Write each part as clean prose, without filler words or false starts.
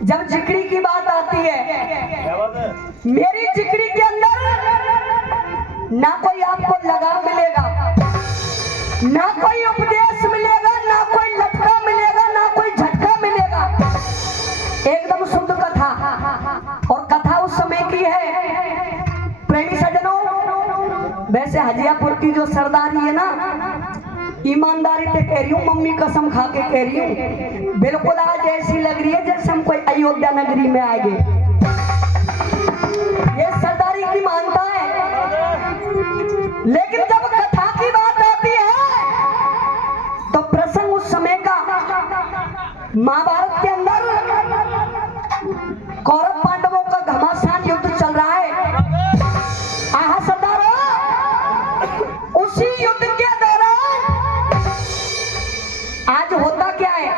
जब जिक्री की बात आती है, मेरी जिक्री के अंदर ना कोई आपको लगाव मिलेगा, ना कोई उपदेश मिलेगा, ना कोई लटका मिलेगा, ना कोई झटका मिलेगा। एकदम शुद्ध कथा। और कथा उस समय की है, प्रेमी सज्जनों, वैसे हजियापुर की जो सरदारी है ना, ईमानदारी से कह रही हूँ, मम्मी कसम खा के कह रही हूँ, बिल्कुल आज ऐसी लग रही है जैसे हम कोई अयोध्या नगरी में आ गए। ये सरदारी की मानता है। लेकिन जब कथा की बात आती है तो प्रसंग उस समय का महाभारत के अंदर कौरव पांडवों का घमासान युद्ध चल रहा है। आहा सरदारों, उसी युद्ध के आज होता क्या है,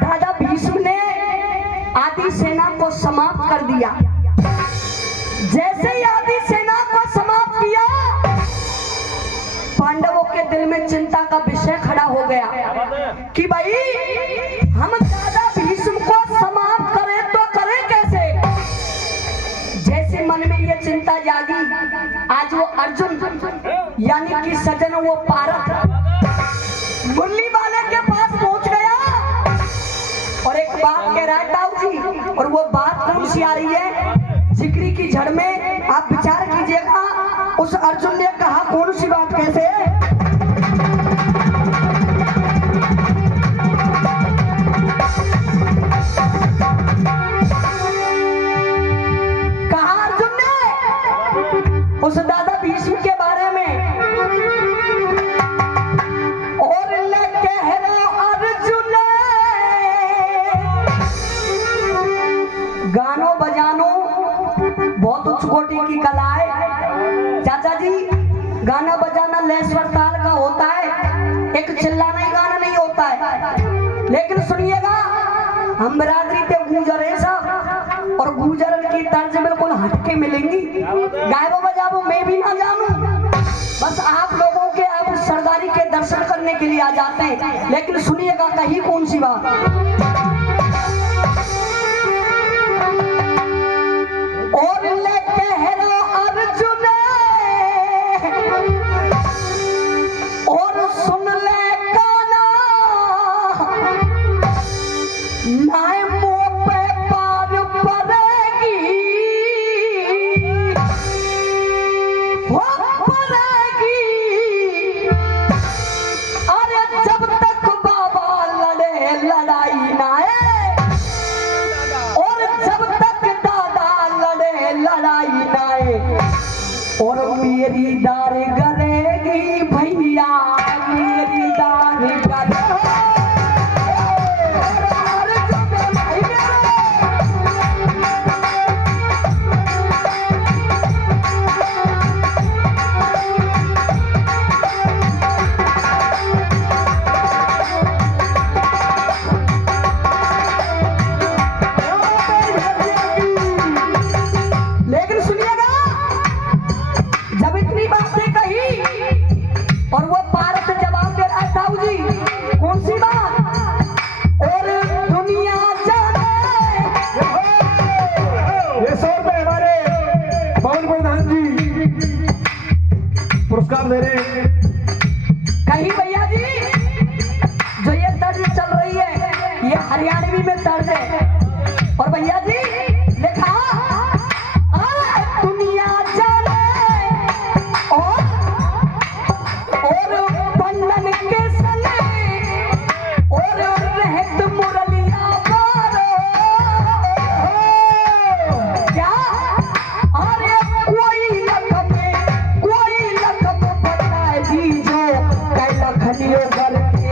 दादा भीष्म ने आदि सेना को समाप्त कर दिया। जैसे ही आदि सेना को समाप्त किया, पांडवों के दिल में चिंता का विषय खड़ा हो गया कि भाई हम दादा भीष्म को समाप्त करें तो करें कैसे। जैसे मन में ये चिंता जागी, आज वो अर्जुन यानी कि सजन, वो पारथ मुरली वाले के पास पहुंच गया और एक बात कह रहा है ताऊ जी। और वो बात कौन सी आ रही है, जिक्री की जड़ में आप विचार कीजिएगा। उस अर्जुन ने कहा कौन सी बात, कैसे? कहा अर्जुन ने उस दादा भीष्म के बारे में, गानो बजानो बहुत उच्च कोटि की कला है चाचा जी। गाना बजाना लेस्वर ताल का होता है, एक चिल्लाना ही गाना नहीं होता है। लेकिन सुनिएगा, हम बिरादरी पे गुजर है साहब, और गुजर की तर्ज बिल्कुल हटके मिलेंगी। गायबो बजाबो मैं भी ना जानू, बस आप लोगों के आप सरदारी के दर्शन करने के लिए आ जाते हैं। लेकिन सुनिएगा, कहीं कौन सी बात। और लेके हेरो अर्जुन, और सुन ले गाना, नाय मुंह पे पार पड़ेगी, हो पड़ेगी। अरे जब तक बाबा लड़े लड़ाई ना है, और जब तक दादा लड़े लड़ाई नाए, और मेरी दार करेगी भैया, मेरी दार करेगी। कहीं भैया जी, जो ये तर्ज चल रही है ये हरियाणवी में तर्ज है। और भैया जी देखा, दुनिया जाने और पंडन के संगे, और रहत मुरलिया बारो, क्या अरे कोई लकब बताए दीजो, कैलखनियों घर के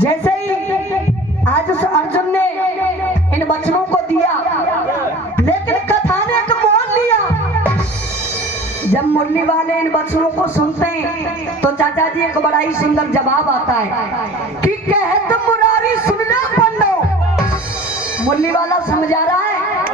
जैसे ही आज उस अर्जुन ने इन वचनों को दिया, लेकिन कथा ने एक मोड़ लिया। जब मुरली वाले इन वचनों को सुनते हैं तो चाचा जी एक बड़ा ही सुंदर जवाब आता है कि कहत मुरारी सुनना पन्नो। मुरली वाला समझा रहा है